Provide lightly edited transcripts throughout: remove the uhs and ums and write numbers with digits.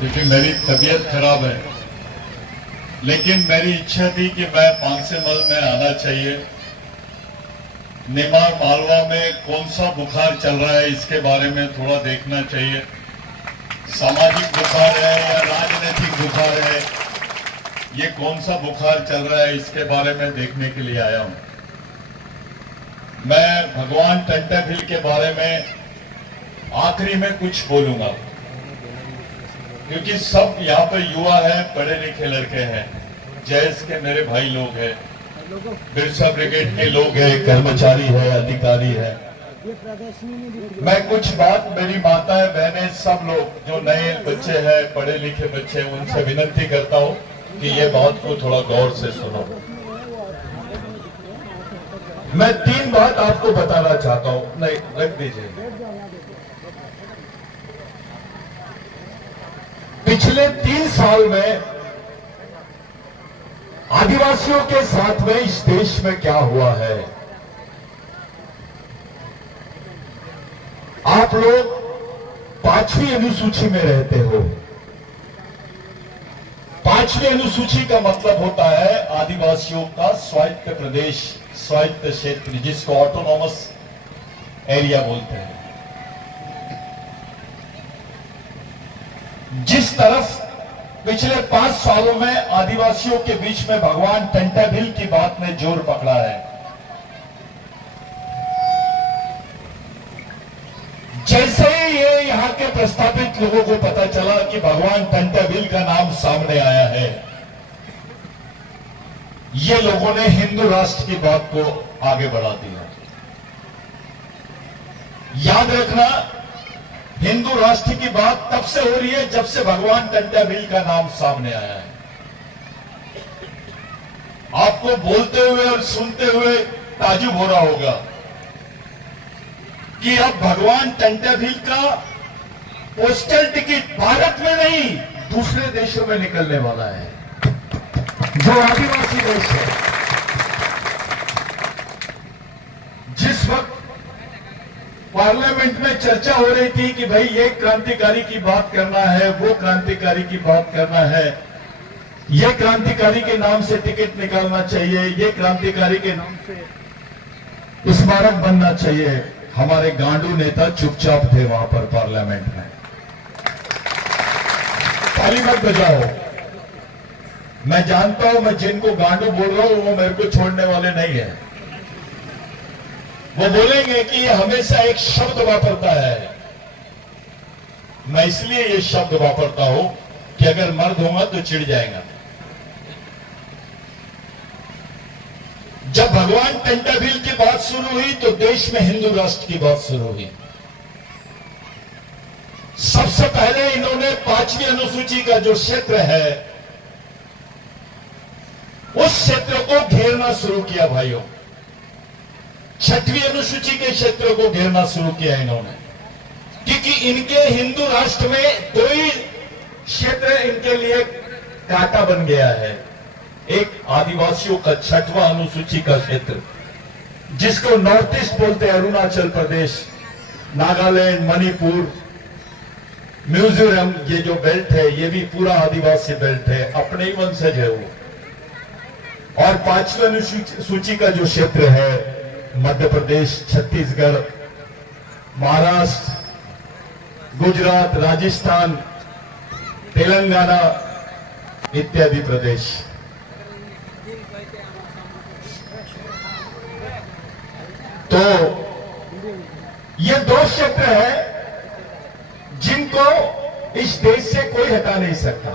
क्योंकि मेरी तबीयत खराब है, लेकिन मेरी इच्छा थी कि मैं पांसेमल में आना चाहिए। नेमार मालवा में कौन सा बुखार चल रहा है इसके बारे में थोड़ा देखना चाहिए। सामाजिक बुखार है या राजनीतिक बुखार है, ये कौन सा बुखार चल रहा है इसके बारे में देखने के लिए आया हूं। मैं भगवान टंटाभिल के बारे में आखिरी में कुछ बोलूंगा, क्योंकि सब यहाँ पर युवा है, पढ़े लिखे लड़के हैं, जैस के मेरे भाई लोग हैं, बिरसा ब्रिगेड के लोग हैं, कर्मचारी है, अधिकारी है। मैं कुछ बात मेरी माताएं बहनें सब लोग जो नए बच्चे हैं, पढ़े लिखे बच्चे, उनसे विनती करता हूं कि ये बात को थोड़ा गौर से सुनो। मैं 3 बात आपको बताना चाहता हूं। नहीं, रख दीजिए। पिछले 3 साल में आदिवासियों के साथ में इस देश में क्या हुआ है। आप लोग 5वीं अनुसूची में रहते हो। 5वीं अनुसूची का मतलब होता है आदिवासियों का स्वायत्त प्रदेश, स्वायत्त क्षेत्र, जिसको ऑटोनॉमस एरिया बोलते हैं। जिस तरफ पिछले 5 सालों में आदिवासियों के बीच में भगवान टंटाभिल की बात ने जोर पकड़ा है, जैसे ही ये यहां के प्रस्तावित लोगों को पता चला कि भगवान टंटाभिल का नाम सामने आया है, ये लोगों ने हिंदू राष्ट्र की बात को आगे बढ़ा दिया। याद रखना, हिंदू राष्ट्र की बात तब से हो रही है जब से भगवान टंटाभिल का नाम सामने आया है। आपको बोलते हुए और सुनते हुए ताजुब हो रहा होगा कि अब भगवान टंटाभिल का पोस्टल टिकट भारत में नहीं दूसरे देशों में निकलने वाला है, जो आदिवासी देश है। जिस वक्त पार्लियामेंट में चर्चा हो रही थी कि भाई ये क्रांतिकारी की बात करना है, वो क्रांतिकारी की बात करना है, ये क्रांतिकारी के नाम से टिकट निकालना चाहिए, ये क्रांतिकारी के नाम से स्मारक बनना चाहिए, हमारे गांडू नेता चुपचाप थे वहां पर पार्लियामेंट में। ताली मत बजाओ। मैं जानता हूं, मैं जिनको गांडू बोल रहा हूं वो मेरे को छोड़ने वाले नहीं है। वो बोलेंगे कि ये हमेशा एक शब्द वापरता है। मैं इसलिए ये शब्द वापरता हूं कि अगर मर्द होगा तो चिढ़ जाएगा। जब भगवान टंटाभिल की बात शुरू हुई तो देश में हिंदू राष्ट्र की बात शुरू हुई। सबसे पहले इन्होंने 5वीं अनुसूची का जो क्षेत्र है उस क्षेत्र को घेरना शुरू किया भाइयों। 6वीं अनुसूची के क्षेत्र को घेरना शुरू किया इन्होंने, क्योंकि इनके हिंदू राष्ट्र में 2 ही क्षेत्र इनके लिए कांटा बन गया है। एक आदिवासियों का 6वां अनुसूची का क्षेत्र, जिसको नॉर्थ ईस्ट बोलते हैं, अरुणाचल प्रदेश, नागालैंड, मणिपुर, मिजोरम, ये जो बेल्ट है ये भी पूरा आदिवासी बेल्ट है, अपने ही वंशज है वो। और 5वीं अनुसूची का जो क्षेत्र है मध्य प्रदेश, छत्तीसगढ़, महाराष्ट्र, गुजरात, राजस्थान, तेलंगाना इत्यादि प्रदेश। तो ये 2 क्षेत्र है जिनको इस देश से कोई हटा नहीं सकता।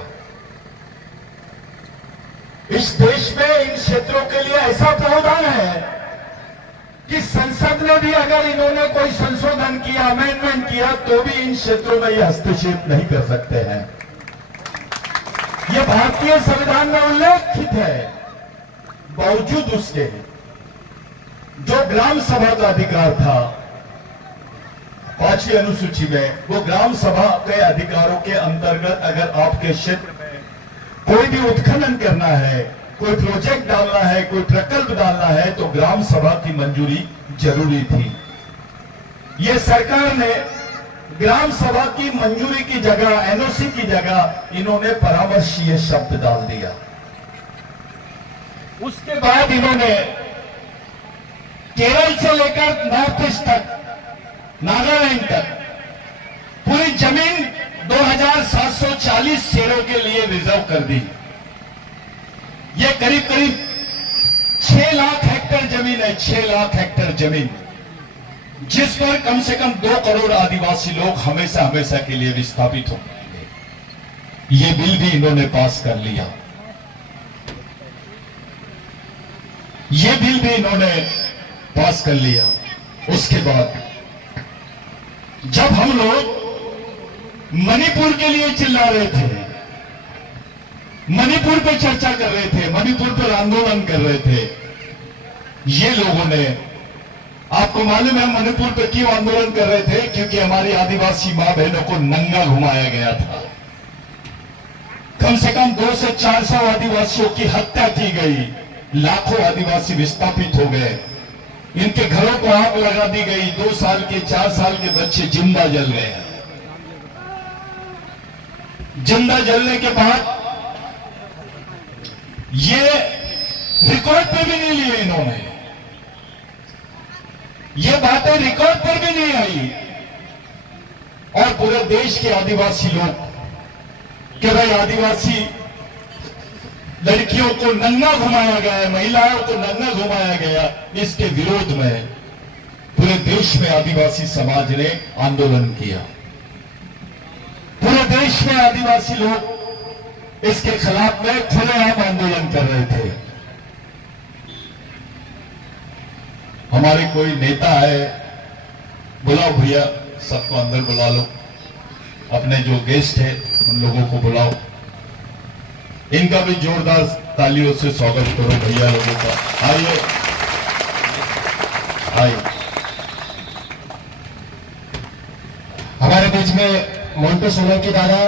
इस देश में इन क्षेत्रों के लिए ऐसा प्रावधान है कि संसद ने भी अगर इन्होंने कोई संशोधन किया, अमेंडमेंट किया, तो भी इन क्षेत्रों में ये हस्तक्षेप नहीं कर सकते हैं। ये भारतीय संविधान में उल्लेखित है। बावजूद उसके जो ग्राम सभा का अधिकार था 5वीं अनुसूची में, वो ग्राम सभा के अधिकारों के अंतर्गत अगर आपके क्षेत्र में कोई भी उत्खनन करना है, कोई प्रोजेक्ट डालना है, कोई प्रकल्प डालना है, तो ग्राम सभा की मंजूरी जरूरी थी। ये सरकार ने ग्राम सभा की मंजूरी की जगह, एनओसी की जगह इन्होंने परामर्शीय शब्द डाल दिया। उसके बाद इन्होंने केरल से लेकर नॉर्थ ईस्ट तक, नागालैंड तक पूरी जमीन 2740 शेरों के लिए रिजर्व कर दी। यह करीब करीब 6 लाख हेक्टेयर जमीन है, 6 लाख हेक्टेयर जमीन, जिस पर कम से कम 2 करोड़ आदिवासी लोग हमेशा हमेशा के लिए विस्थापित होंगे। यह बिल भी इन्होंने पास कर लिया। यह बिल भी इन्होंने पास कर लिया। उसके बाद जब हम लोग मणिपुर के लिए चिल्ला रहे थे, मणिपुर पे चर्चा कर रहे थे, मणिपुर पर आंदोलन कर रहे थे, ये लोगों ने, आपको मालूम है मणिपुर पे क्यों आंदोलन कर रहे थे? क्योंकि हमारी आदिवासी मां बहनों को नंगा घुमाया गया था। कम से कम 200 से 400 आदिवासियों की हत्या की गई, लाखों आदिवासी विस्थापित हो गए, इनके घरों को आग लगा दी गई, 2 साल के 4 साल के बच्चे जिंदा जल गए। जिंदा जलने के बाद ये रिकॉर्ड पे भी नहीं लिए इन्होंने, ये बातें रिकॉर्ड पर भी नहीं आई। और पूरे देश के आदिवासी लोग कि भाई आदिवासी लड़कियों को नंगा घुमाया गया है, महिलाओं को नंगा घुमाया गया, इसके विरोध में पूरे देश में आदिवासी समाज ने आंदोलन किया। पूरे देश में आदिवासी लोग इसके खिलाफ में खुलेआम आंदोलन कर रहे थे। हमारे कोई नेता है, बुलाओ भैया, सबको अंदर बुला लो, अपने जो गेस्ट है उन लोगों को बुलाओ, इनका भी जोरदार तालियों से स्वागत करो भैया लोगों का। आइए आइए। हमारे बीच में मोन्टू सोलंकी दादा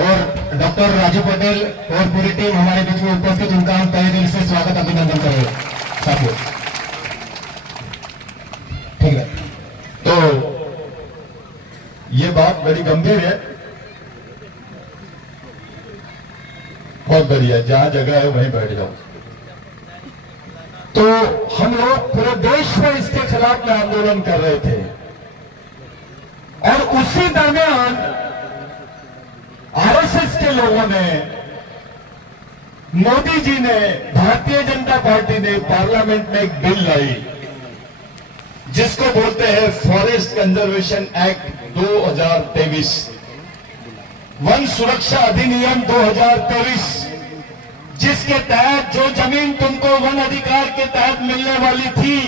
और डॉक्टर राजू पटेल और पूरी टीम हमारे बीच में उपस्थित, उनका हम तहे दिल से स्वागत अभिनंदन करें साथियों। ठीक है, तो ये बात बड़ी गंभीर है, बहुत बढ़िया, जहां जगह है वहीं बैठ जाओ। तो हम लोग पूरे देश में इसके खिलाफ में आंदोलन कर रहे थे और उसी दरमियान आरएसएस के लोगों ने, मोदी जी ने, भारतीय जनता पार्टी ने पार्लियामेंट में एक बिल लाई जिसको बोलते हैं फॉरेस्ट कंजर्वेशन एक्ट 2023, वन सुरक्षा अधिनियम 2023, जिसके तहत जो जमीन तुमको वन अधिकार के तहत मिलने वाली थी,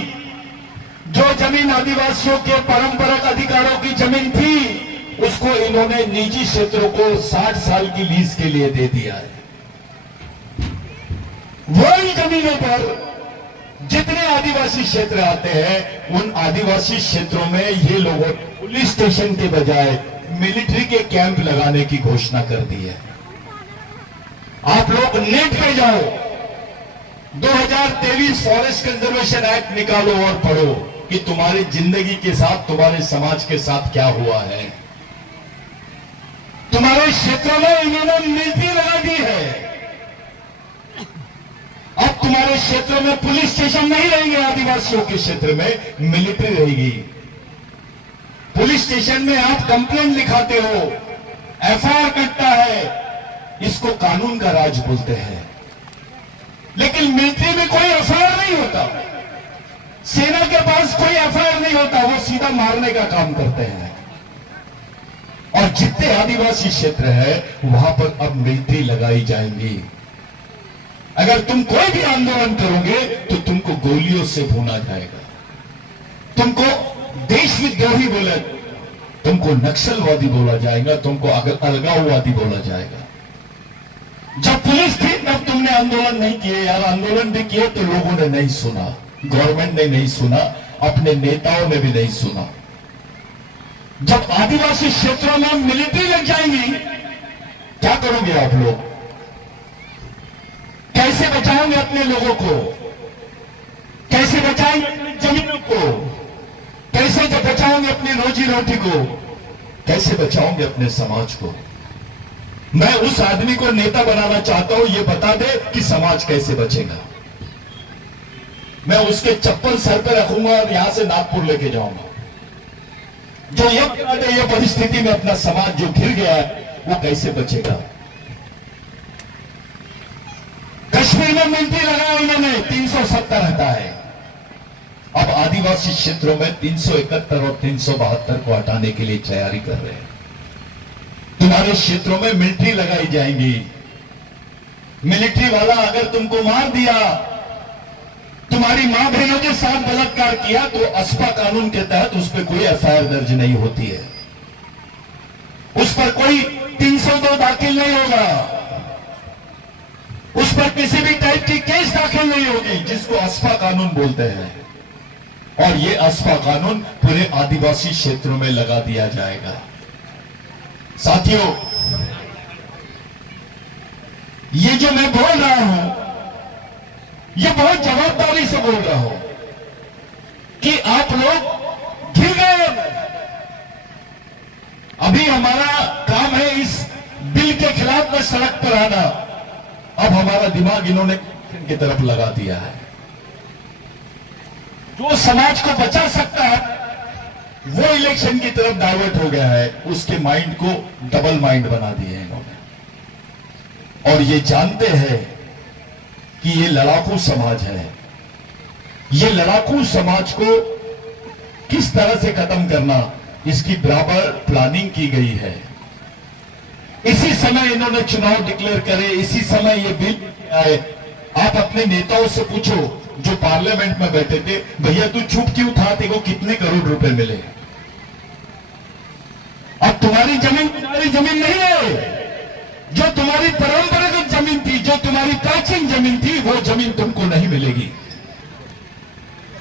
जो जमीन आदिवासियों के परंपरागत अधिकारों की जमीन थी, उसको इन्होंने निजी क्षेत्रों को 60 साल की लीज के लिए दे दिया है। वही जमीनों पर जितने आदिवासी क्षेत्र आते हैं, उन आदिवासी क्षेत्रों में ये लोगों ने पुलिस स्टेशन के बजाय मिलिट्री के कैंप लगाने की घोषणा कर दी है। आप लोग नेट पे जाओ, 2023 फॉरेस्ट कंजर्वेशन एक्ट निकालो और पढ़ो कि तुम्हारी जिंदगी के साथ, तुम्हारे समाज के साथ क्या हुआ है। तुम्हारे क्षेत्रों में इन्होंने मिलिट्री लगा दी है। अब तुम्हारे क्षेत्रों में पुलिस स्टेशन नहीं रहेंगे, आदिवासियों के क्षेत्र में मिलिट्री रहेगी। पुलिस स्टेशन में आप कंप्लेंट लिखाते हो, एफआईआर कटता है, इसको कानून का राज बोलते हैं। लेकिन मिलिट्री में कोई एफआईआर नहीं होता, सेना के पास कोई एफआईआर नहीं होता, वो सीधा मारने का काम करते हैं। और जितने आदिवासी क्षेत्र है वहां पर अब मिलिट्री लगाई जाएंगी। अगर तुम कोई भी आंदोलन करोगे तो तुमको गोलियों से भूना जाएगा, तुमको देशविद्रोही बोला, तुमको नक्सलवादी बोला जाएगा, तुमको अलगाववादी बोला जाएगा। जब पुलिस थी तब तुमने आंदोलन नहीं किए यार, आंदोलन भी किए तो लोगों ने नहीं सुना, गवर्नमेंट ने नहीं सुना, अपने नेताओं ने भी नहीं सुना। जब आदिवासी क्षेत्रों में मिलिट्री लग जाएंगी, क्या करोगे आप लोग? कैसे बचाओगे अपने लोगों को? कैसे बचाएंगे अपनी जमीनों को? कैसे बचाओगे अपनी रोजी रोटी को? कैसे बचाओगे अपने समाज को? मैं उस आदमी को नेता बनाना चाहता हूं, ये बता दे कि समाज कैसे बचेगा। मैं उसके चप्पल सर पे रखूंगा और यहां से नागपुर लेके जाऊंगा। जो ये बता दे, ये परिस्थिति में अपना समाज जो घिर गया है वो कैसे बचेगा। कश्मीर में मिलिट्री लगाया इन्होंने, 370 रहता है। अब आदिवासी क्षेत्रों में 371 और 372 को हटाने के लिए तैयारी कर रहे हैं। तुम्हारे क्षेत्रों में मिलिट्री लगाई जाएंगी। मिलिट्री वाला अगर तुमको मार दिया, तुम्हारी मां बहनों के साथ बलात्कार किया, तो अस्पा कानून के तहत उस पर कोई एफआईआर दर्ज नहीं होती है, उस पर कोई 302 दाखिल नहीं होगा, उस पर किसी भी टाइप की केस दाखिल नहीं होगी, जिसको अस्पा कानून बोलते हैं। और ये अस्पा कानून पूरे आदिवासी क्षेत्रों में लगा दिया जाएगा। साथियों, ये जो मैं बोल रहा हूं, ये बहुत जवाबदारी से बोल रहा हूं कि आप लोग घिर गए। अभी हमारा काम है इस बिल के खिलाफ में सड़क पर आना। अब हमारा दिमाग इन्होंने की तरफ लगा दिया है। जो समाज को बचा सकता है वो इलेक्शन की तरफ डाइवर्ट हो गया है। उसके माइंड को डबल माइंड बना दिया है इन्होंने। और ये जानते हैं कि ये लड़ाकू समाज है। ये लड़ाकू समाज को किस तरह से खत्म करना, इसकी बराबर प्लानिंग की गई है। इसी समय इन्होंने चुनाव डिक्लेयर करे, इसी समय ये बिल आए। आप अपने नेताओं से पूछो जो पार्लियामेंट में बैठे थे, भैया तू चुप क्यों था, तेरे को कितने करोड़ रुपए मिले? अब तुम्हारी जमीन तुम्हारी जमीन नहीं है। जो तुम्हारी परंपरागत जमीन थी, जो तुम्हारी प्राचीन जमीन थी, वो जमीन तुमको नहीं मिलेगी।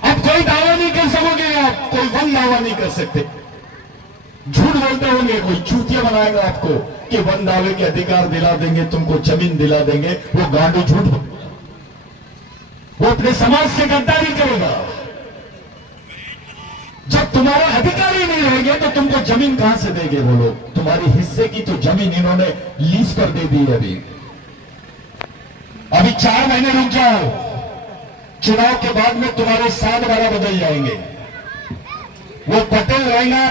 अब कोई दावा नहीं कर सकोगे, आप कोई वन दावा नहीं कर सकते। झूठ बोलते होंगे, कोई चूतिया बनाएगा आपको कि वन दावे के अधिकार दिला देंगे, तुमको जमीन दिला देंगे। वो गांडू झूठ बोलेगा, वो अपने समाज से गद्दारी करेगा। जब तुम्हारा अधिकार ही नहीं रहेंगे तो तुमको जमीन कहां से देंगे वो लोग? तुम्हारी हिस्से की तो जमीन इन्होंने लीज पर दे दी है। अभी 4 महीने रुक जाओ, चुनाव के बाद में तुम्हारे 7-12 बदल जाएंगे। वो पटेल रहेगा,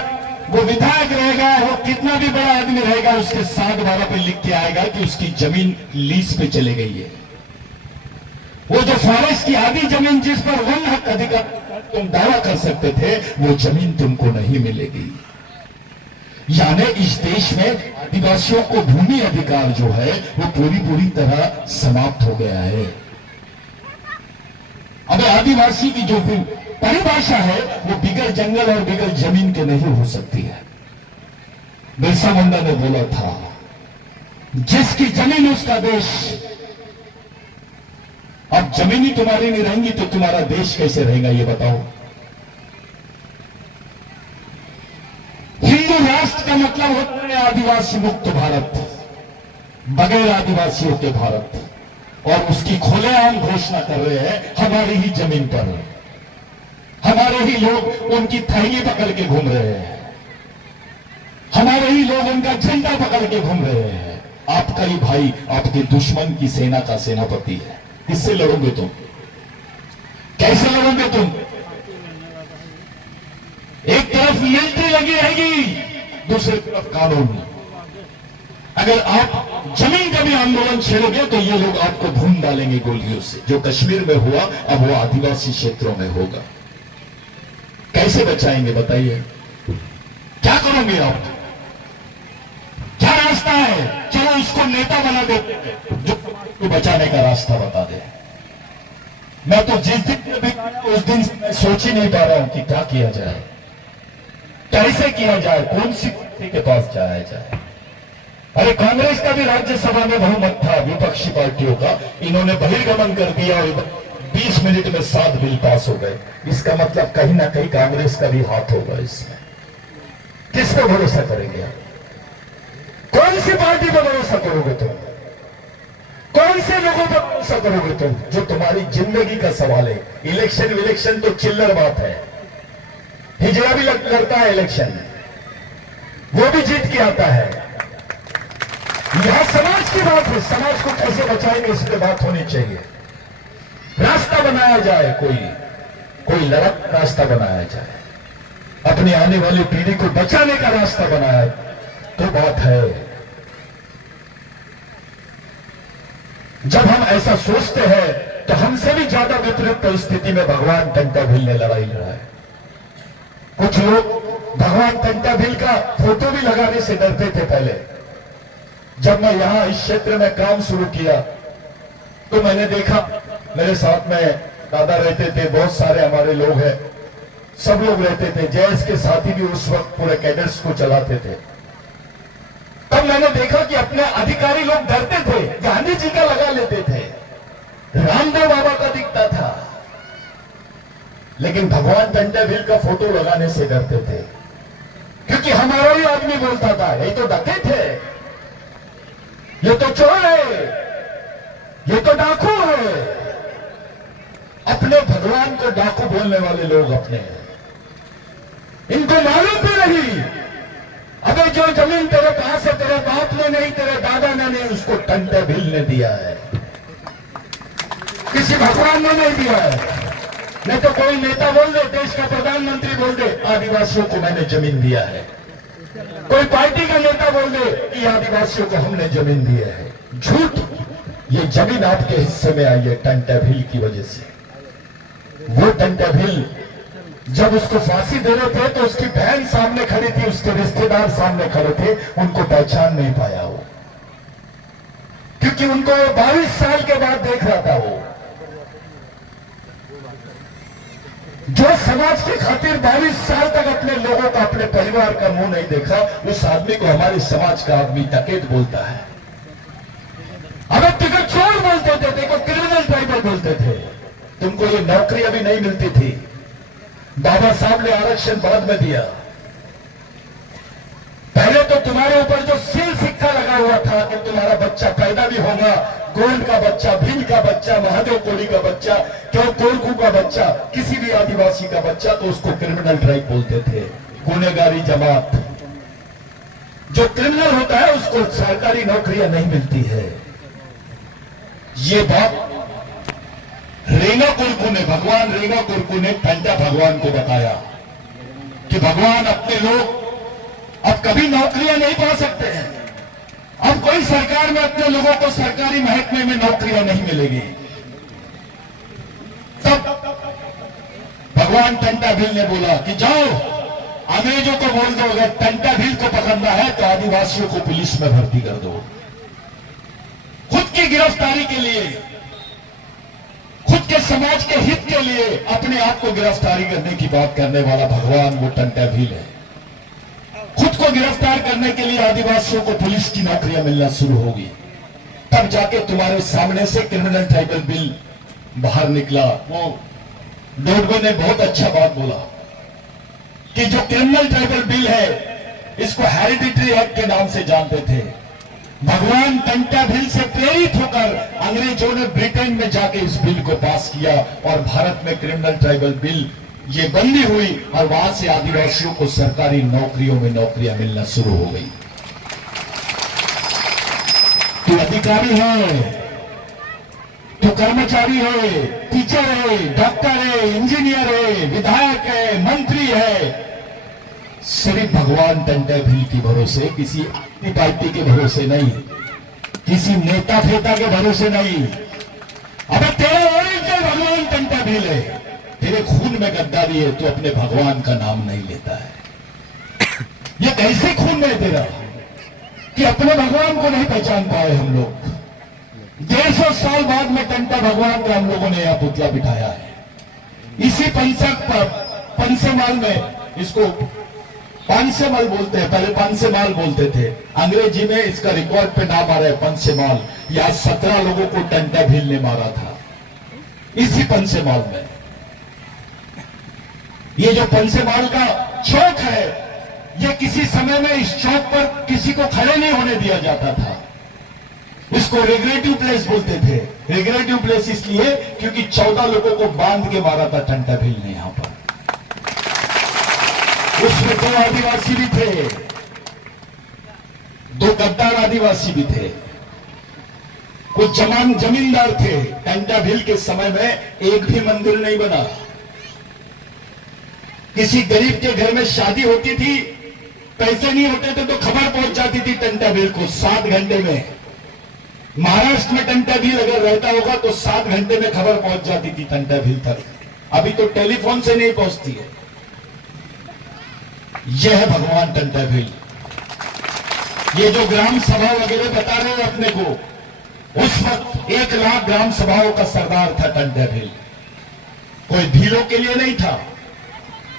वो विधायक रहेगा, वो कितना भी बड़ा आदमी रहेगा, उसके 7-12 पे लिख के आएगा कि उसकी जमीन लीज पे चली गई है। वो जो फॉरेस्ट की आधी जमीन जिस पर वन हक अधिकार तुम दावा कर सकते थे, वो जमीन तुमको नहीं मिलेगी। यानी इस देश में आदिवासियों को भूमि अधिकार जो है वो पूरी तरह समाप्त हो गया है। अब आदिवासी की जो परिभाषा है वो बिगर जंगल और बिगर जमीन के नहीं हो सकती है। बिरसा मुंडा ने बोला था, जिसकी जमीन उसका देश। अब जमीन ही तुम्हारी नहीं रहेंगी तो तुम्हारा देश कैसे रहेगा, ये बताओ। हिंदू राष्ट्र का मतलब होता है आदिवासी मुक्त भारत, बगैर आदिवासियों के भारत। और उसकी खुलेआम घोषणा कर रहे हैं हमारी ही जमीन पर। हमारे ही लोग उनकी थैली पकड़ के घूम रहे हैं, हमारे ही लोग उनका झंडा पकड़ के घूम रहे हैं। आपका ही भाई आपके दुश्मन की सेना का सेनापति है। किससे लड़ोगे तुम? कैसे लड़ोगे तुम? एक तरफ मिलिट्री लगी रहेगी, दूसरी तरफ कानून। अगर आप जमीन का भी आंदोलन छेड़ोगे तो ये लोग आपको भून डालेंगे गोलियों से। जो कश्मीर में हुआ अब वो आदिवासी क्षेत्रों में होगा। कैसे बचाएंगे बताइए? क्या करोगे आप? क्या रास्ता है? चलो उसको नेता बना देते हैं जो को बचाने का रास्ता बता दे। मैं तो जिस दिन से भी आया उस दिन से मैं सोच ही नहीं पा रहा हूं कि क्या किया जाए, कैसे किया जाए, कौन सी पार्टी के पास जाया जाए। अरे कांग्रेस का भी राज्यसभा में बहुमत था, विपक्षी पार्टियों का, इन्होंने बहिर्गमन कर दिया और 20 मिनट में 7 बिल पास हो गए। इसका मतलब कहीं ना कहीं कांग्रेस का भी हाथ होगा इसमें। किस पर भरोसा करेंगे आप? कौन सी पार्टी पर भरोसा करोगे तुम? कौन से लोगों पर भरोसा करोगे तुम? जो तुम्हारी जिंदगी का सवाल है। इलेक्शन तो चिल्लर बात है। हिजड़ा भी लड़ता है इलेक्शन। वो भी जीत के आता है। यहां समाज की बात है, समाज को कैसे बचाएंगे इस पे बात होनी चाहिए। रास्ता बनाया जाए, कोई लड़क रास्ता बनाया जाए, अपनी आने वाली पीढ़ी को बचाने का रास्ता बनाया तो बात है। जब हम ऐसा सोचते हैं तो हमसे भी ज्यादा विपरीत परिस्थिति में भगवान टंटाभिल ने लड़ाई लड़ा है। कुछ लोग भगवान टंटाभिल का फोटो भी लगाने से डरते थे पहले। जब मैं यहां इस क्षेत्र में काम शुरू किया तो मैंने देखा, मेरे साथ में दादा रहते थे, बहुत सारे हमारे लोग हैं, सब लोग रहते थे। जैस के साथी भी उस वक्त पूरे कैडेट्स को चलाते थे। तब मैंने देखा कि अपने अधिकारी लोग डरते थे, गांधी जी का लगा लेते थे, रामदेव बाबा का दिखता था, लेकिन भगवान टंटाभिल का फोटो लगाने से डरते थे, क्योंकि हमारा ही आदमी बोलता था ये तो डकैत है, ये तो चोर है, ये तो डाकू है। अपने भगवान को डाकू बोलने वाले लोग अपने हैं। इनको मालूम भी नहीं, अबे जो जमीन तेरे पास है, तेरे बाप ने नहीं, तेरे दादा ने नहीं, उसको टंटाभिल ने दिया है, किसी भगवान ने नहीं दिया है। नहीं तो कोई नेता बोल दे, देश का प्रधानमंत्री बोल दे आदिवासियों को मैंने जमीन दिया है, कोई पार्टी का नेता बोल दे कि आदिवासियों को हमने जमीन दी है। झूठ। ये जमीन आपके हिस्से में आई है टंटाभिल की वजह से। वो टंटाभिल जब उसको फांसी दे रहे थे तो उसकी बहन सामने खड़ी थी, उसके रिश्तेदार सामने खड़े थे, उनको पहचान नहीं पाया वो, क्योंकि उनको 22 साल के बाद देख रहा था। वो जो समाज की खातिर 22 साल तक अपने लोगों का, अपने परिवार का मुंह नहीं देखा, उस आदमी को हमारे समाज का आदमी डकैत बोलता है। अब तुझे चोर बोलते थे, देखो क्रिमिनल ट्राइबल बोलते थे। तुमको ये नौकरी अभी नहीं मिलती थी, बाबा साहब ने आरक्षण बाद में दिया। पहले तो तुम्हारे ऊपर जो सील सिक्का लगा हुआ था कि तुम्हारा बच्चा पैदा भी होगा, गोंड का बच्चा, भील का बच्चा, महादेव कोली का बच्चा, क्यों कोरकू का बच्चा, किसी भी आदिवासी का बच्चा, तो उसको क्रिमिनल ट्राइब बोलते थे, गुनेगारी जमात। जो क्रिमिनल होता है उसको सरकारी नौकरियां नहीं मिलती है। ये बात रेंगा कुरकू ने, भगवान रेंगा कुरकू ने टंटा भगवान को बताया कि भगवान अपने लोग अब कभी नौकरियां नहीं पा सकते हैं, अब कोई सरकार में अपने लोगों को सरकारी महकमे में नौकरियां नहीं मिलेगी। तब भगवान टंटाभिल ने बोला कि जाओ अंग्रेजों को बोल दो अगर टंटाभिल को पकड़ना है तो आदिवासियों को पुलिस में भर्ती कर दो। खुद की गिरफ्तारी के लिए, खुद के समाज के हित के लिए अपने आप को गिरफ्तारी करने की बात करने वाला भगवान वो टंटाभिल है। खुद को गिरफ्तार करने के लिए आदिवासियों को पुलिस की नौकरियां मिलना शुरू होगी, तब जाके तुम्हारे सामने से क्रिमिनल ट्राइबल बिल बाहर निकला। वो डोडगो ने बहुत अच्छा बात बोला कि जो क्रिमिनल ट्राइबल बिल है इसको हेरिडिटरी एक्ट के नाम से जानते थे। भगवान टंटाभिल से प्रेरित होकर अंग्रेजों ने ब्रिटेन में जाके इस बिल को पास किया और भारत में क्रिमिनल ट्राइबल बिल ये बंदी हुई और वहां से आदिवासियों को सरकारी नौकरियों में नौकरियां मिलना शुरू हो गई। तो अधिकारी है, तो कर्मचारी है, टीचर है, डॉक्टर है, इंजीनियर है, विधायक है, मंत्री है, सिर्फ भगवान टंटाभिल के भरोसे, किसी पार्टी के भरोसे नहीं, किसी नेता फेता के भरोसे नहीं। अब तेरा ओरिजिनल भगवान टंटाभिल है, तेरे खून में गद्दारी है, तो अपने भगवान का नाम नहीं लेता है। ये कैसे खून में तेरा कि अपने भगवान को नहीं पहचान पाए हम लोग। 150 साल बाद में टंटा भगवान का हम लोगों ने यहां पुतला बिठाया है। इसी पंचमाल में, इसको पांचेमाल बोलते हैं, पहले पंचमाल बोलते थे, अंग्रेजी में इसका रिकॉर्ड पे नाम आ रहा है पंचमाल। यहां 17 लोगों को टंटाभिल ने मारा था इसी पंचमाल में। ये जो पंचमाल का चौक है, ये किसी समय में इस चौक पर किसी को खड़े नहीं होने दिया जाता था। इसको रिग्रेटिव प्लेस बोलते थे। रिग्रेटिव प्लेस इसलिए क्योंकि 14 लोगों को बांध के मारा था टंटाभिल ने यहां पर। उसमें 2 आदिवासी भी थे, दो गद्दार आदिवासी भी थे, कुछ जमींदार थे। टंटा भील के समय में एक भी मंदिर नहीं बना। किसी गरीब के घर में शादी होती थी, पैसे नहीं होते थे तो खबर पहुंच जाती थी टंटा भील को 7 घंटे में। महाराष्ट्र में टंटा भील अगर रहता होगा तो 7 घंटे में खबर पहुंच जाती थी टंटा भील तक। अभी तो टेलीफोन से नहीं पहुंचती है। यह है भगवान टंटा भील। ये जो ग्राम सभा वगैरह बता रहे हैं अपने को, उस वक्त 1 लाख ग्राम सभाओं का सरदार था टंटा भील। कोई भीलों के लिए नहीं था।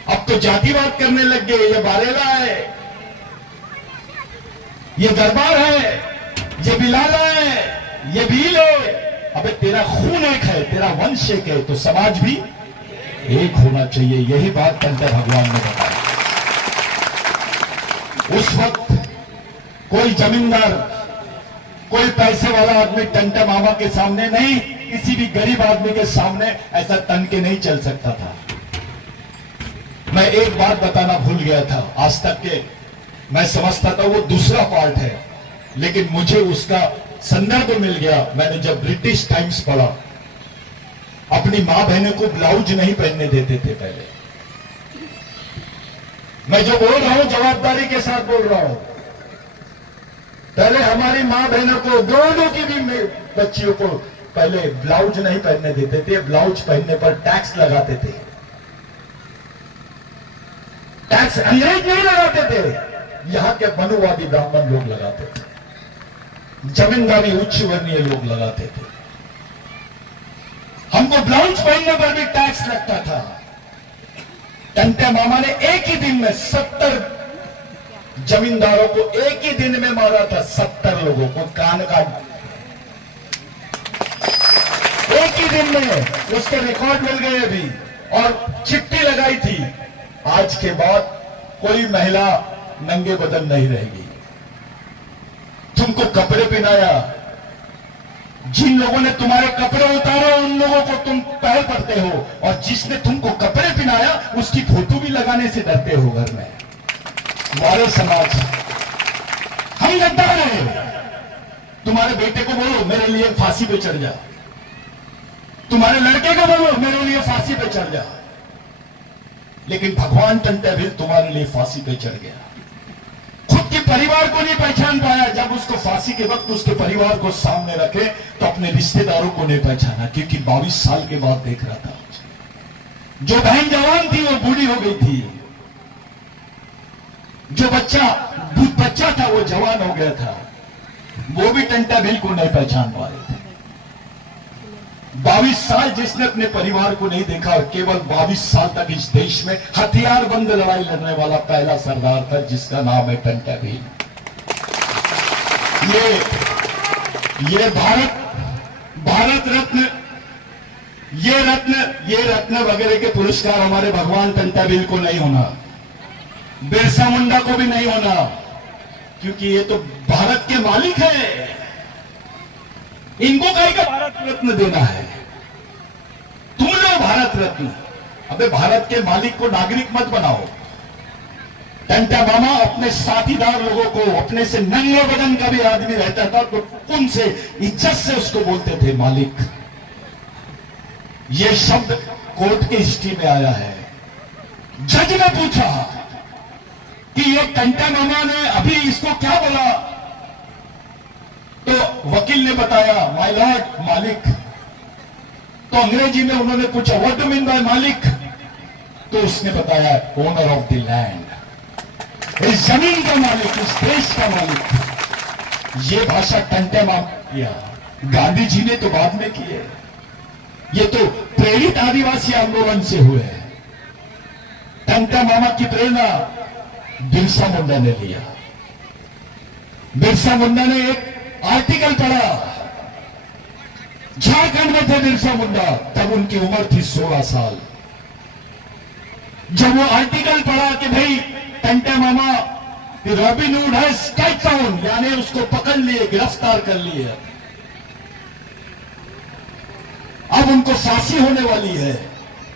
अब तो जातिवाद करने लग गए। ये बारेला है, ये दरबार है, ये बिलाला है, ये भील है। अबे तेरा खून एक है, तेरा वंश एक है, तो समाज भी एक होना चाहिए। यही बात टंटा भगवान ने बताया। उस वक्त कोई जमींदार, कोई पैसे वाला आदमी टंटा मामा के सामने नहीं, किसी भी गरीब आदमी के सामने ऐसा तन के नहीं चल सकता था। मैं एक बात बताना भूल गया था। आज तक के मैं समझता था वो दूसरा पार्ट है, लेकिन मुझे उसका संदर्भ मिल गया। मैंने जब ब्रिटिश टाइम्स पढ़ा, अपनी मां बहनों को ब्लाउज नहीं पहनने देते थे पहले। मैं जो बोल रहा हूं जवाबदारी के साथ बोल रहा हूं। पहले हमारी मां बहनों को, दोनों की भी बच्चियों को पहले ब्लाउज नहीं पहनने देते थे। ब्लाउज पहनने पर टैक्स लगाते थे। टैक्स अंग्रेज नहीं लगाते थे, यहां के मनुवादी ब्राह्मण लोग लगाते थे, जमींदारी उच्च वर्णीय लोग लगाते थे। हमको ब्लाउज पहनने पर भी टैक्स लगता था। टंटा मामा ने एक ही दिन में 70 जमींदारों को एक ही दिन में मारा था। 70 लोगों को कान काट, एक ही दिन में। उसके रिकॉर्ड मिल गए अभी, और चिट्ठी लगाई थी, आज के बाद कोई महिला नंगे बदन नहीं रहेगी। तुमको कपड़े पहनाया, जिन लोगों ने तुम्हारे कपड़े उतारे उन लोगों को तुम पैर पड़ते हो, और जिसने तुमको कपड़े पहनाया उसकी फोटो भी लगाने से डरते हो घर में। हमारे समाज, हम गद्दार हैं। तुम्हारे बेटे को बोलो मेरे लिए फांसी पे चढ़ जा, तुम्हारे लड़के को बोलो मेरे लिए फांसी पे चढ़ जा, लेकिन भगवान टंटा भील तुम्हारे लिए फांसी पे चढ़ गया। खुद के परिवार को नहीं पहचान पाया। जब उसको फांसी के वक्त उसके परिवार को सामने रखे तो अपने रिश्तेदारों को नहीं पहचाना, क्योंकि 22 साल के बाद देख रहा था। जो बहन जवान थी वो बूढ़ी हो गई थी, जो बच्चा था वो जवान हो गया था। वो भी टंटा भील को नहीं पहचान पा रहे थे। 22 साल जिसने अपने परिवार को नहीं देखा, और केवल 22 साल तक इस देश में हथियारबंद लड़ाई लड़ने वाला पहला सरदार था, जिसका नाम है टंटा भील। ये भारत रत्न, ये रत्न वगैरह के पुरस्कार हमारे भगवान टंटा भील को नहीं होना, बिरसा मुंडा को भी नहीं होना, क्योंकि ये तो भारत के मालिक है। इनको कहीं का भारत रत्न देना है? तुम लो भारत रत्न। अबे भारत के मालिक को नागरिक मत बनाओ। टंटा मामा अपने साथीदार लोगों को, अपने से नंगे बदन का भी आदमी रहता था तो उनसे इज्जत से उसको बोलते थे मालिक। यह शब्द कोर्ट की हिस्ट्री में आया है। जज ने पूछा कि ये टंटा मामा ने अभी इसको क्या बोला, तो वकील ने बताया माय लॉर्ड, मालिक। तो अंग्रेजी में उन्होंने पूछा व्हाट डू मीन बाय मालिक, तो उसने बताया ओनर ऑफ द लैंड, इस जमीन का मालिक, इस देश का मालिक। ये भाषा टंटा मामा किया, गांधी जी ने तो बाद में की है। ये तो प्रेरित आदिवासी आंदोलन से हुए हैं। टंटा मामा की प्रेरणा बिरसा मुंडा ने लिया। बिरसा मुंडा ने एक आर्टिकल पढ़ा, झारखंड में थे बिरसा मुंडा, तब उनकी उम्र थी 16 साल। जब वो आर्टिकल पढ़ा कि भाई टंटा मामा रॉबिन हुड है स्केच डाउन, यानी उसको पकड़ लिए, गिरफ्तार कर लिए, अब उनको फांसी होने वाली है।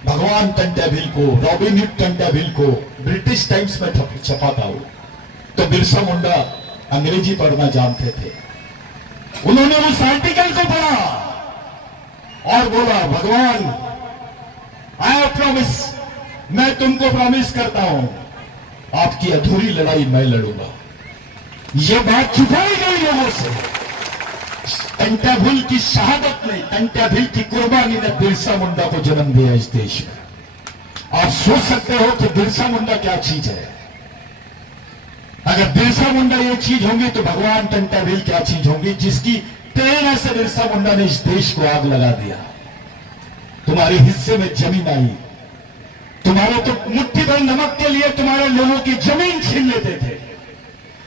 भगवान टंटा भील को, रॉबिन हुड टंटा भील को ब्रिटिश टाइम्स में छपा था वो। तो बिरसा मुंडा अंग्रेजी पढ़ना जानते थे। उन्होंने उस आर्टिकल को पढ़ा और बोला, भगवान आई प्रॉमिस, मैं तुमको प्रॉमिस करता हूं आपकी अधूरी लड़ाई मैं लड़ूंगा। यह बात छुपाई गई लोगों से। टंट्या भिल की शहादत ने, टंट्या भिल की कुर्बानी ने बिरसा मुंडा को जन्म दिया इस देश में। आप सोच सकते हो कि बिरसा मुंडा क्या चीज है। अगर बिरसा मुंडा ये चीज होंगी तो भगवान टंट्या भिल क्या चीज होंगी, जिसकी प्रेरणा से बिरसा मुंडा ने इस देश को आग लगा दिया। तुम्हारे हिस्से में जमीन आई, तुम्हारे तो मुट्ठी भर नमक के लिए तुम्हारे लोगों की जमीन छीन लेते थे,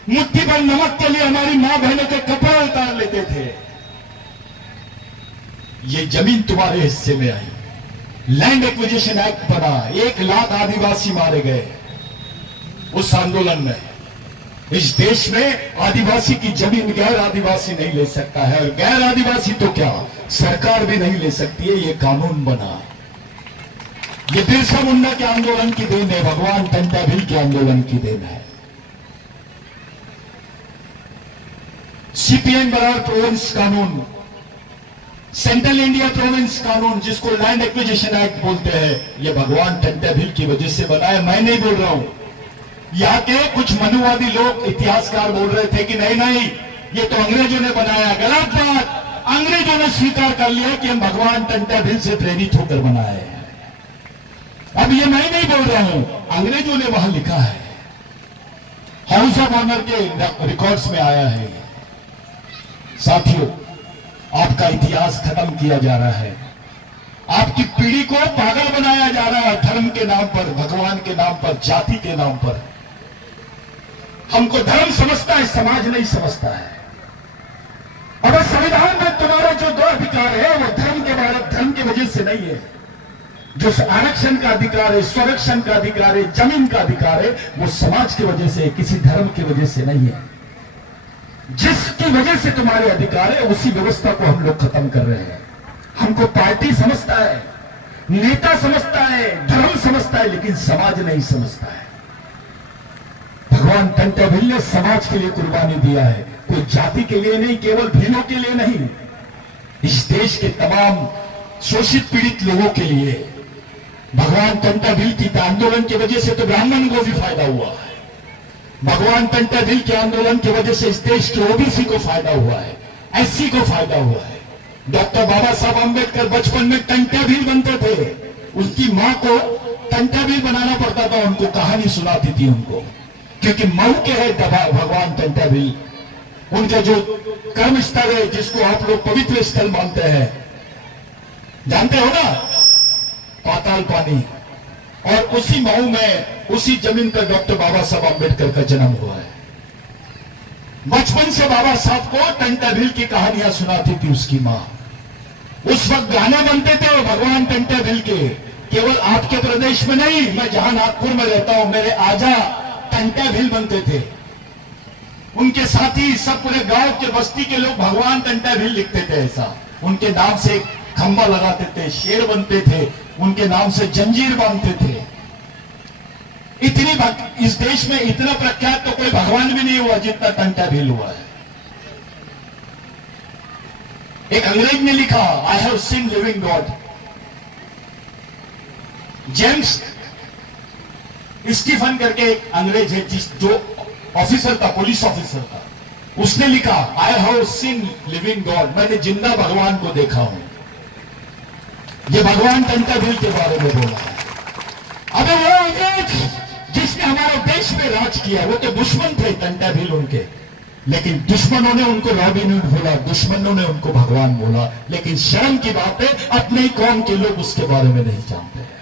मुट्ठी भर नमक के लिए हमारी मां बहनों के कपड़े उतार लेते थे। ये जमीन तुम्हारे हिस्से में आई, लैंड एक्विजिशन एक्ट बना, 1 लाख आदिवासी मारे गए उस आंदोलन में। इस देश में आदिवासी की जमीन गैर आदिवासी नहीं ले सकता है, और गैर आदिवासी तो क्या सरकार भी नहीं ले सकती है। ये कानून बना, ये बिरसा मुंडा के आंदोलन की देन है, भगवान टंट्या भिल के आंदोलन की देन है। सीपीएम बराबर प्रोविंस कानून, सेंट्रल इंडिया प्रोविंस कानून, जिसको लैंड एक्विजिशन एक्ट बोलते हैं, यह भगवान टंट्या भिल की वजह से बना है। मैं नहीं बोल रहा हूं, यहां के कुछ मनुवादी लोग, इतिहासकार बोल रहे थे कि नहीं नहीं ये तो अंग्रेजों ने बनाया। गलत बात, अंग्रेजों ने स्वीकार कर लिया कि हम भगवान टंट्या भिल से प्रेरित होकर बनाए हैं। अब ये मैं नहीं बोल रहा हूं, अंग्रेजों ने वहां लिखा है, हाउस ऑफ ऑनर के रिकॉर्ड्स में आया है। साथियों, आपका इतिहास खत्म किया जा रहा है, आपकी पीढ़ी को पागल बनाया जा रहा है, धर्म के नाम पर, भगवान के नाम पर, जाति के नाम पर। हमको धर्म समझता है, समाज नहीं समझता है। अगर संविधान में तुम्हारा जो 2 अधिकार है वो धर्म के बारे, धर्म की वजह से नहीं है। जो आरक्षण का अधिकार है, स्वरक्षण का अधिकार है, जमीन का अधिकार है, वो समाज की वजह से, किसी धर्म की वजह से नहीं है। जिसकी वजह से तुम्हारे अधिकार है उसी व्यवस्था को हम लोग खत्म कर रहे हैं। हमको पार्टी समझता है, नेता समझता है, धर्म समझता है, लेकिन समाज नहीं समझता है। भगवान टंट्या भिल ने समाज के लिए कुर्बानी दिया है, कोई जाति के लिए नहीं, केवल भीलों के लिए नहीं, इस देश के तमाम शोषित पीड़ित लोगों के लिए। भगवान टंट्या भिल की आंदोलन की वजह से तो ब्राह्मण को भी फायदा हुआ है। भगवान टंट्या भिल के आंदोलन की वजह से इस देश के ओबीसी को फायदा हुआ है, एससी को फायदा हुआ है। डॉक्टर बाबा साहब आंबेडकर बचपन में टंट्या भिल बनते थे, उसकी मां को टंट्या भिल बनाना पड़ता था, उनको कहानी सुनाती थी उनको, क्योंकि मऊ के है भगवान टंट्या भिल। उनका जो कर्म स्थल है, जिसको आप लोग पवित्र स्थल मानते हैं, जानते हो ना, पाताल पानी, और उसी मऊ में, उसी जमीन पर डॉक्टर बाबा साहब आंबेडकर का जन्म हुआ है। बचपन से बाबा साहब को टंट्या भिल की कहानियां सुनाती थी उसकी मां। उस वक्त गाने बनते थे भगवान टंट्या भिल के, केवल आपके प्रदेश में नहीं, मैं जहां नागपुर में रहता हूं, मेरे आजा टंट्या भिल बनते थे। उनके साथी सब पूरे गांव के बस्ती के लोग भगवान टंट्या भिल लिखते थे। ऐसा उनके नाम से खंबा लगाते थे, शेर बनते थे, उनके नाम से जंजीर बांधते थे। इतनी इस देश में इतना प्रख्यात तो कोई भगवान भी नहीं हुआ जितना टंट्या भिल हुआ है। एक अंग्रेज ने लिखा, I have seen living God. James Stephen करके एक अंग्रेज है, जो ऑफिसर था, पुलिस ऑफिसर था, उसने लिखा, I have seen living God, मैंने जिंदा भगवान को देखा हूं। ये भगवान टंट्या भिल के बारे में बोला है। अबे वो अंग्रेज जिसने हमारे देश में राज किया, वो तो दुश्मन थे टंट्या भिल उनके, लेकिन दुश्मनों ने उनको रॉबिन हुड बोला, दुश्मनों ने उनको भगवान बोला। लेकिन शर्म की बात है, अपने ही कौम के लोग उसके बारे में नहीं जानते हैं।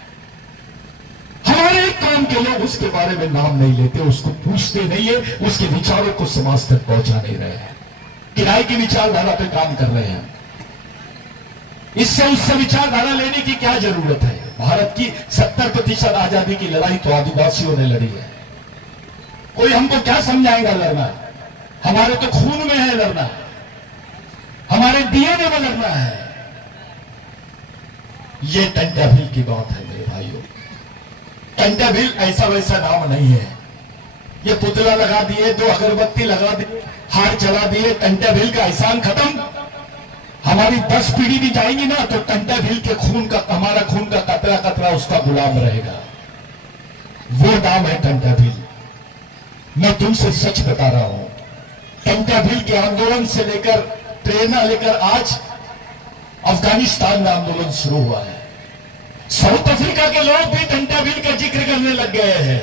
हमारे ही कौम के लोग उसके बारे में नाम नहीं लेते, उसको पूछते नहीं है, उसके विचारों को समाज तक पहुंचा नहीं रहे हैं, किराए की विचारधारा पे काम कर रहे हैं। इससे उससे विचारधारा लेने की क्या जरूरत है। भारत की 70% आजादी की लड़ाई तो आदिवासियों ने लड़ी है। कोई हमको क्या समझाएगा लड़ना, हमारे तो खून में है लड़ना, हमारे डीएनए में लड़ना है। ये टंट्या भिल की बात है मेरे भाइयों। टंट्या भिल ऐसा वैसा नाम नहीं है, ये पुतला लगा दिए, 2 अगरबत्ती लगा दिए, हार चला दिए, टंटा भील का एहसान खत्म। हमारी 10 पीढ़ी भी जाएंगी ना तो टंटा भील के खून का, हमारा खून का कतरा कतरा उसका गुलाम रहेगा। वो नाम है टंटा भील। मैं तुमसे सच बता रहा हूं, टंटा भील के आंदोलन से लेकर प्रेरणा लेकर आज अफगानिस्तान में आंदोलन शुरू हुआ है। साउथ अफ्रीका के लोग भी टंटा भील का जिक्र करने लग गए हैं।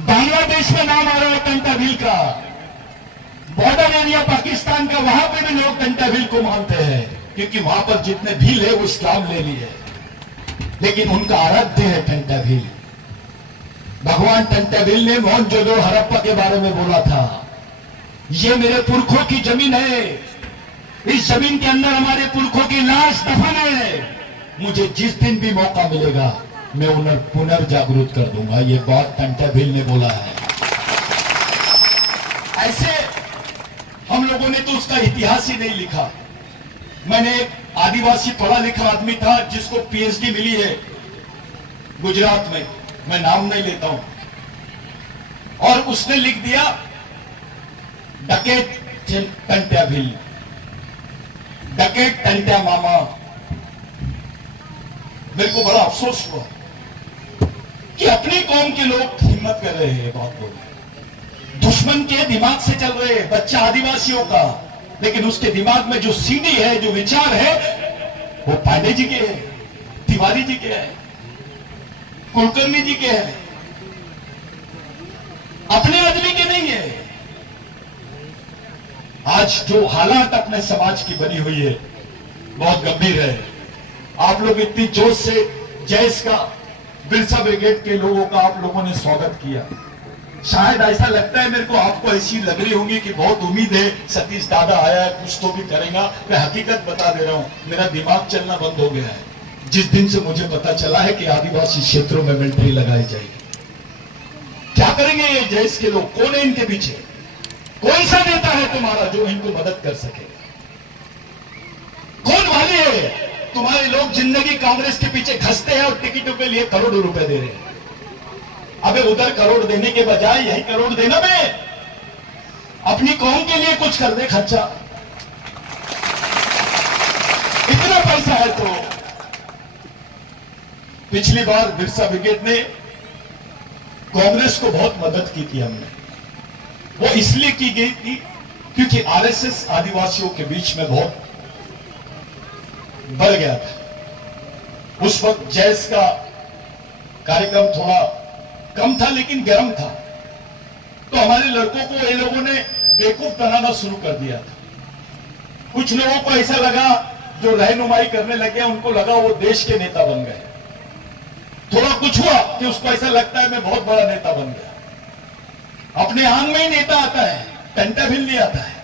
बांग्लादेश में नाम आ रहा है टंटा भील का। बॉर्डर एरिया पाकिस्तान का, वहां पे भी लोग टंटा भील को मानते हैं, क्योंकि वहां पर जितने भील है वो इस्लाम ले लिए, लेकिन उनका आराध्य है टंटा भील। भगवान टंटा भील ने मोहनजोदड़ो हड़प्पा के बारे में बोला था, ये मेरे पुरखों की जमीन है, इस जमीन के अंदर हमारे पुरखों की लाश दफन है, मुझे जिस दिन भी मौका मिलेगा मैं उन्हें पुनर्जागृत कर दूंगा। ये बात टंटा भील ने बोला है। ऐसे हम लोगों ने तो उसका इतिहास ही नहीं लिखा। मैंने एक आदिवासी पढ़ा लिखा आदमी था जिसको पीएचडी मिली है गुजरात में, मैं नाम नहीं लेता हूं, और उसने लिख दिया डकैत टंटा भील, डकैत टंटा मामा। मेरे को बड़ा अफसोस हुआ कि अपनी कौम के लोग हिम्मत कर रहे हैं बात बोलने, दुश्मन के दिमाग से चल रहे हैं, बच्चा आदिवासियों का, लेकिन उसके दिमाग में जो सीढ़ी है, जो विचार है, वो पांडे जी के है, तिवारी जी के है, कुलकर्णी जी के है, अपने आदमी के नहीं है। आज जो हालात अपने समाज की बनी हुई है बहुत गंभीर है। आप लोग इतनी जोश से जैस का, बिरसा ब्रिगेड के लोगों का आप लोगों ने स्वागत किया। शायद ऐसा लगता है मेरे को, आपको ऐसी लग रही होंगी कि बहुत उम्मीद है सतीश दादा आया है कुछ तो भी करेगा। मैं हकीकत बता दे रहा हूं, मेरा दिमाग चलना बंद हो गया है जिस दिन से मुझे पता चला है कि आदिवासी क्षेत्रों में मिलिट्री लगाई जाएगी। क्या करेंगे ये जैस के लोग? कौन है इनके पीछे? कौन सा नेता है तुम्हारा जो इनको मदद कर सके? कौन वाले है? तुम्हारे लोग जिंदगी कांग्रेस के पीछे घसते हैं और टिकटों के लिए करोड़ों रुपए दे रहे हैं। अबे उधर करोड़ देने के बजाय यही करोड़ देना, मैं अपनी कौम के लिए कुछ कर दे खर्चा। इतना पैसा है तो। पिछली बार बिरसा ब्रिगेड ने कांग्रेस को बहुत मदद की थी हमने, वो इसलिए की गई थी क्योंकि आरएसएस आदिवासियों के बीच में बहुत बढ़ गया था। उस वक्त जैस का कार्यक्रम थोड़ा कम था लेकिन गर्म था, तो हमारे लड़कों को ये लोगों ने बेवकूफ बनाना शुरू कर दिया था। कुछ लोगों को ऐसा लगा, जो रहनुमाई करने लगे उनको लगा वो देश के नेता बन गए। थोड़ा कुछ हुआ कि उसको ऐसा लगता है मैं बहुत बड़ा नेता बन गया। अपने आंग में ही नेता आता है, टंटा भील नहीं आता है।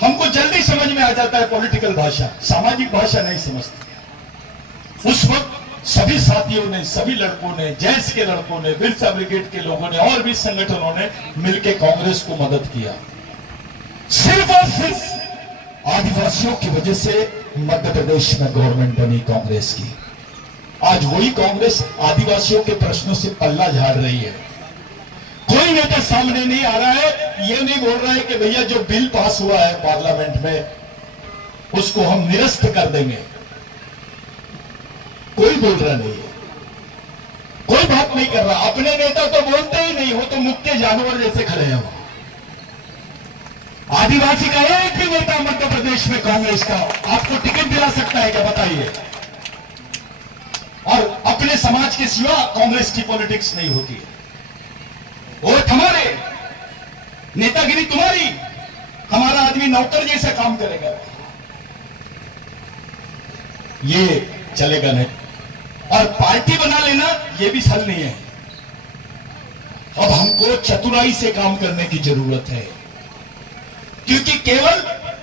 हमको जल्दी समझ में आ जाता है पॉलिटिकल भाषा, सामाजिक भाषा नहीं समझते। उस वक्त सभी साथियों ने, सभी लड़कों ने, जैस के लड़कों ने, बिरसा ब्रिगेड के लोगों ने और भी संगठनों ने मिलकर कांग्रेस को मदद किया। सिर्फ और सिर्फ आदिवासियों की वजह से मध्य प्रदेश में गवर्नमेंट बनी कांग्रेस की। आज वही कांग्रेस आदिवासियों के प्रश्नों से पल्ला झाड़ रही है। कोई नेता सामने नहीं आ रहा है, ये नहीं बोल रहा है कि भैया जो बिल पास हुआ है पार्लियामेंट में उसको हम निरस्त कर देंगे। कोई बोल रहा नहीं है, कोई बात नहीं कर रहा। अपने नेता तो बोलते ही नहीं, वो तो मुक्के जानवर जैसे खड़े हैं। आदिवासी का एक भी नेता मध्य प्रदेश में कांग्रेस का आपको टिकट दिला सकता है क्या? बताइए। और अपने समाज के सिवा कांग्रेस की पॉलिटिक्स नहीं होती है। वोट हमारे, नेतागिरी तुम्हारी, हमारा आदमी नौकर जैसा काम करेगा, ये चलेगा नहीं। और पार्टी बना लेना ये भी हल नहीं है। अब हमको चतुराई से काम करने की जरूरत है, क्योंकि केवल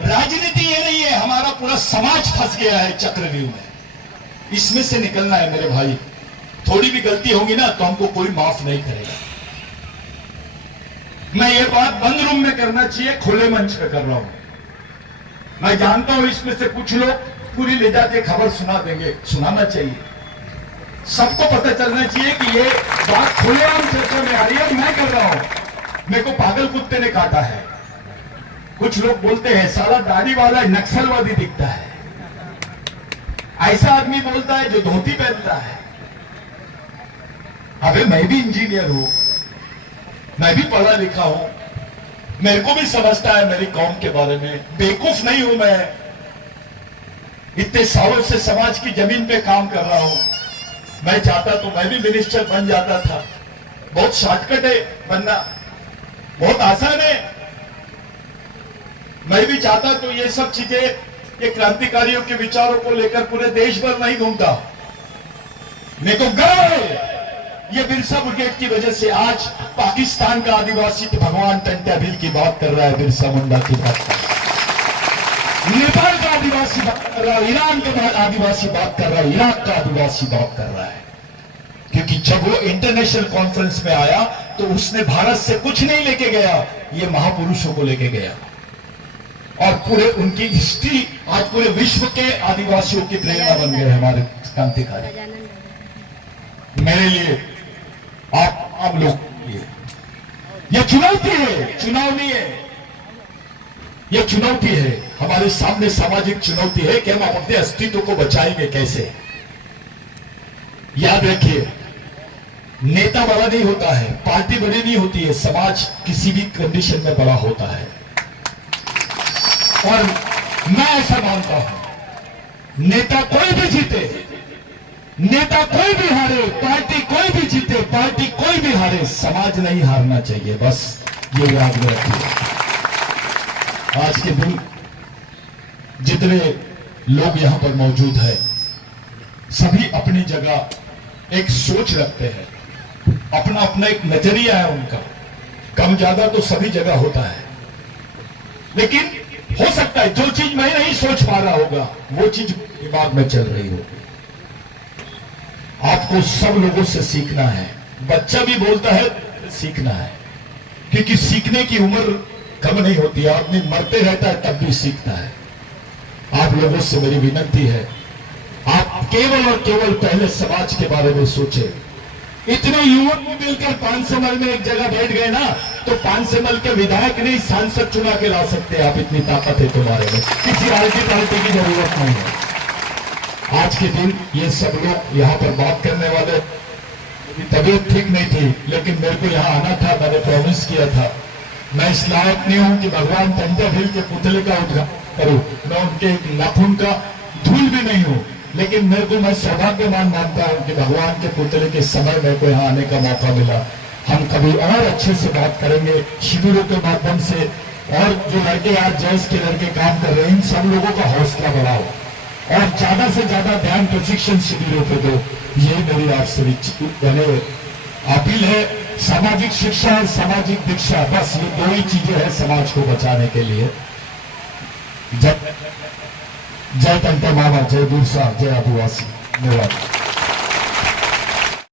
राजनीति ये नहीं है, हमारा पूरा समाज फंस गया है चक्रव्यूह में। इसमें से निकलना है मेरे भाई। थोड़ी भी गलती होगी ना तो हमको कोई माफ नहीं करेगा। मैं ये बात बंद रूम में करना चाहिए, खुले मंच पे कर रहा हूं। मैं जानता हूं इसमें से कुछ लोग पूरी ले जाके खबर सुना देंगे, सुनाना चाहिए। सबको पता चलना चाहिए कि ये बात खुलेआम चर्चा में आ रही है, मैं कर रहा हूं। मेरे को पागल कुत्ते ने काटा है। कुछ लोग बोलते हैं साला दाढ़ी वाला नक्सलवादी दिखता है। ऐसा आदमी बोलता है जो धोती पहनता है। अबे मैं भी इंजीनियर हूं, मैं भी पढ़ा लिखा हूं, मेरे को भी समझता है मेरी कौम के बारे में। बेवकूफ नहीं हूं मैं। इतने सालों से समाज की जमीन पे काम कर रहा हूं। मैं चाहता तो मैं भी मिनिस्टर बन जाता था। बहुत शॉर्टकट है बनना, बहुत आसान है। मैं भी चाहता तो ये सब चीजें, ये क्रांतिकारियों के विचारों को लेकर पूरे देश भर नहीं घूमता। मेरे को गर्व है ये बिरसा ब्रिगेड की वजह से आज पाकिस्तान का आदिवासी तो भगवान टंट्या भील की बात कर रहा है, बिरसा मुंडा की बात कर रहा है, नेपाल का आदिवासी बात कर रहा है, ईरान का आदिवासी बात कर रहा है, इराक का आदिवासी बात कर रहा है। क्योंकि जब वो इंटरनेशनल कॉन्फ्रेंस में आया तो उसने भारत से कुछ नहीं लेके गया, ये महापुरुषों को लेके गया। और पूरे उनकी हिस्ट्री आज पूरे विश्व के आदिवासियों की प्रेरणा बन गए हमारे क्रांतिकारी। मेरे लिए आप लोग ये चुनौती है, चुनाव नहीं है, ये चुनौती है। हमारे सामने सामाजिक चुनौती है कि हम अपने अस्तित्व को बचाएंगे कैसे। याद रखिए, नेता बड़ा नहीं होता है, पार्टी बड़ी नहीं होती है, समाज किसी भी कंडीशन में बड़ा होता है। और मैं ऐसा मानता हूं, नेता कोई भी जीते, नेता कोई भी हारे, पार्टी कोई भी जीते, पार्टी कोई भी हारे, समाज नहीं हारना चाहिए। बस ये याद में रखिए। आज के दिन जितने लोग यहां पर मौजूद हैं, सभी अपनी जगह एक सोच रखते हैं, अपना अपना एक नजरिया है उनका। कम ज्यादा तो सभी जगह होता है, लेकिन हो सकता है जो चीज मैं नहीं सोच पा रहा होगा वो चीज दिमाग में चल रही होगी। आपको सब लोगों से सीखना है। बच्चा भी बोलता है सीखना है, क्योंकि सीखने की उम्र कम नहीं होती। आदमी मरते रहता है तब भी सीखता है। आप लोगों से मेरी विनती है, आप केवल और केवल पहले समाज के बारे में सोचे। इतने युवक मिलकर 500 मल में एक जगह बैठ गए ना, तो 500 मल के विधायक नहीं सांसद चुना के ला सकते हैं आप। इतनी ताकत है तुम्हारे में, किसी पार्टी की जरूरत नहीं है। आज के दिन ये सब लोग यहाँ पर बात करने वाले, मेरी तबीयत ठीक नहीं थी, लेकिन मेरे को यहाँ आना था, मैंने प्रॉमिस किया था। मैं इस लायक नहीं हूं कि भगवान टंट्या भील के पुतले का उद्घाटन करूं, मैं उनके नाखून का धूल भी नहीं हूं, लेकिन मेरे को, मैं सौभाग्यवान मानता हूं कि भगवान के पुतले के समय मेरे को यहाँ आने का मौका मिला। हम कभी और अच्छे से बात करेंगे शिविरों के माध्यम से। और जो लड़के आज जैस के लड़के काम कर रहे हैं, इन सब लोगों का हौसला बढ़ाओ और ज्यादा से ज्यादा ध्यान प्रशिक्षण शिविरों पे दो। ये मेरी आपसे अपील है। सामाजिक शिक्षा और सामाजिक दीक्षा, बस ये दो ही चीजें हैं समाज को बचाने के लिए। जय टंट्या मामा, जय बिरसा, जय आदिवासी। धन्यवाद।